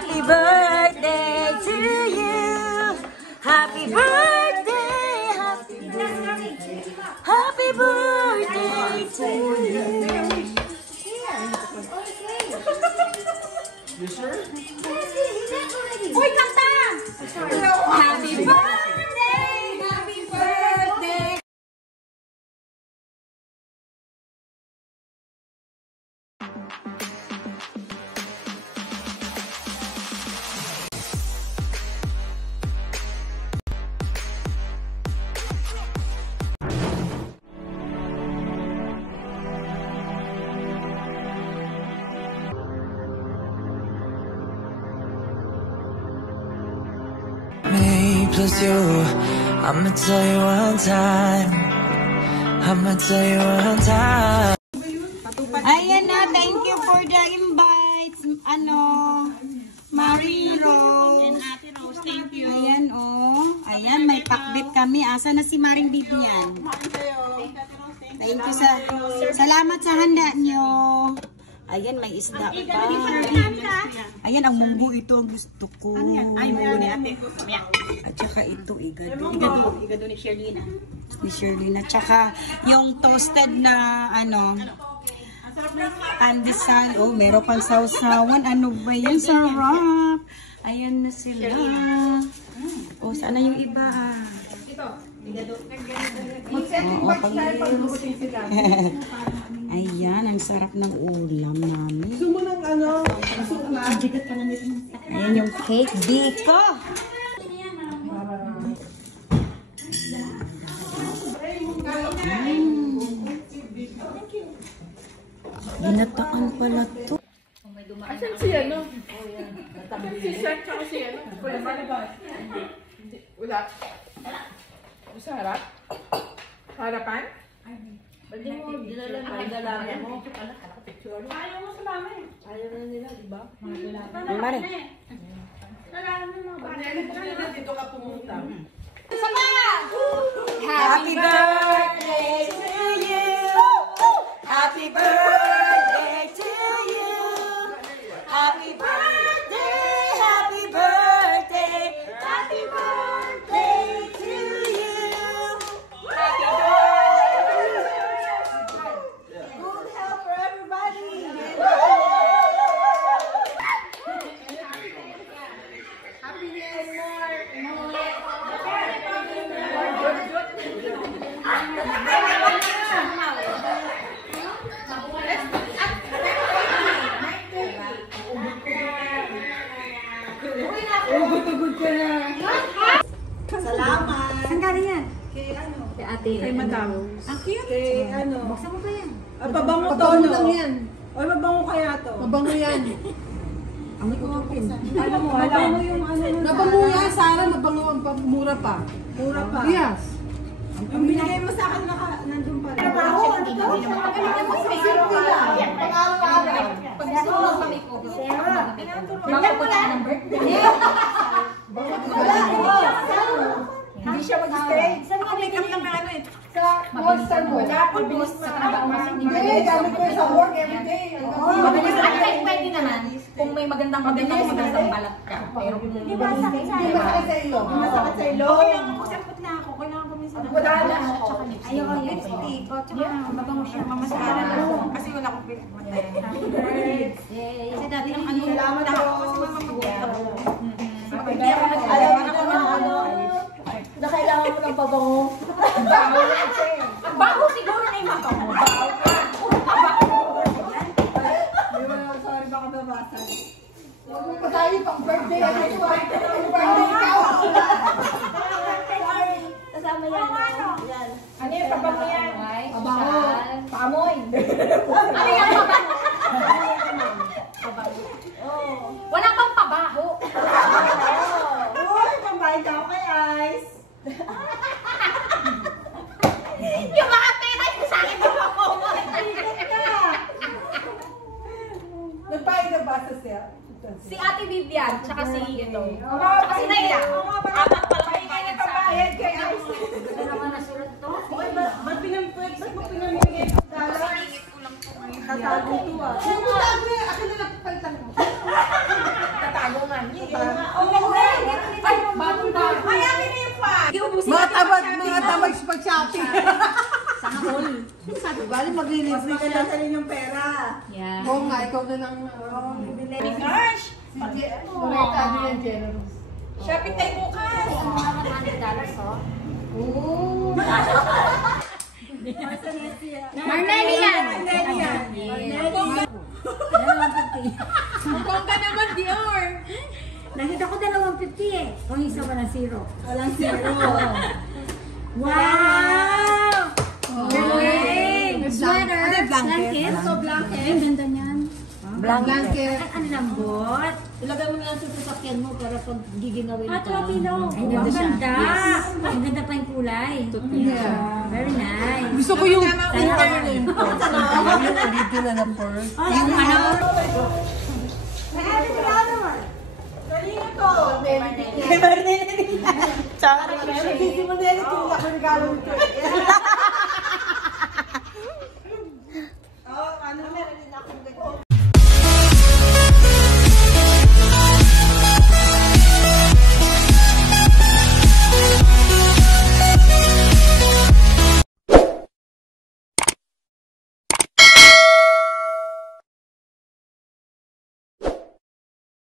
Happy birthday to you. Happy birthday. Happy birthday to you. You sure? Uy, kanta! Happy birthday! Happy birthday! Me plus you, I'ma tell you one time. I'ma tell you one time. Ayan na, thank you for the invite. Mariro. And Ate Rose, thank you. Ayan, oh. Ayan, may pakbit kami. Asa na si Maring Bibian? Thank you salamat sa handa nyo. Ayan, may isda pa. Ayan, ang munggo ito ang gusto ko. Ano yan? Ay, munggo ni Ate. At saka ito, igado. Igado ni Sherlina. Ni Sherlina. Tsaka yung toasted na, pandesal. Oh, meron pang sausawan. Ano ba yan? Sarap. Ayan na sila. Oh, sana yung iba. Ayan, ang sarap ng ulam namin. Ayan yung cake dito. Ginataan pala to. Asan siya, no? Si Sir, tsaka siya, no? Wala. Sa harap? Harapan? Pwede mo, dinala mo. Ayaw mo sa mama eh. Ayaw na nila, di ba? Mare. Dito ka pumunta. Happy birthday to you. Happy birthday to you. Happy birthday, happy birthday, happy birthday to you. Happy birthday. Good health for everybody. Salamat. Saan galing yan? Kay Ate. Kay Madam. Ang cute. Kay Buksan mo pa yan. pabango to, no? Lang yan. O, mabango kaya to? Mabango yan. Amoy ko nga pin. Alam mo, mabango yung Nabango yan, Sarah, nabango ang mura pa. Mura pa. Yes. Yung binigay mo sa akin, nandun pa rin. Hindi siya mag-stay. Saan mo make up ng ano eh? Sa Monster mo. Pagbilis sa trabaho mo. Hindi, gamit ko sa work everyday. Pwede naman, kung may magandang balat ka. Pero Hindi masakit sa ilo. Masakit sa ilo. Kailangan ko, sapot na ako. Kailangan ko minsan. Wala na ako. ayaw ang lipstick. Tsaka mabango siya. Mamasara na. Kasi wala akong pinagmatay. Kasi dati ang ano. Salamat ako. Kasi mamagulit ako. Alam mo na na kailangan mo ng pabango. Ang bago siguro na yung mabango. Sorry, baka nabasa. Huwag mo tayo pang birthday. Birthday ikaw. Kasama yan. Ano yung pabango yan? Pabango. Pamoy. Ano yan? Pabango. Wala pang pabaho. Uy, pambayad ako kay Ice. Yung mga pera yung sa akin yung ako. Nagbayad na ba sa siya? Si Ate Vivian, tsaka si ito. Kasi Naila. Apat pala kayo kaya pambayad kay Ice. Ito naman nasulat to. Ba't ba't mo pinamigay sa dollar? Tatago ito ah. Sino mo tago yan? Akin na napagpalitan mo. Tatago nga Bali, maglilinis na siya. rin yung pera. Yan. Oo nga, ikaw na lang. Gosh! Kumita din yan, generous. Shopping tayo bukas! Marnelli yan. Kung ka naman, Dior! Nakita ko 250 eh. Kung isa wala zero. Walang zero. Wow! Galing! Sweater, blanket. blanket. Ang ganda niyan. Blanket. Ang lambot. Ilagay mo na lang sa sasakyan mo para pag giginawin Ah, ka. Tropino. Ang ganda. Ang ganda pa yung kulay. Yeah. Very nice. Gusto ko yung Sana- yung original na purse. Yung ano? Kanina ko! Kay Marnelli. Tsaka. Kasi si Marnelli, kung ako regalo ito.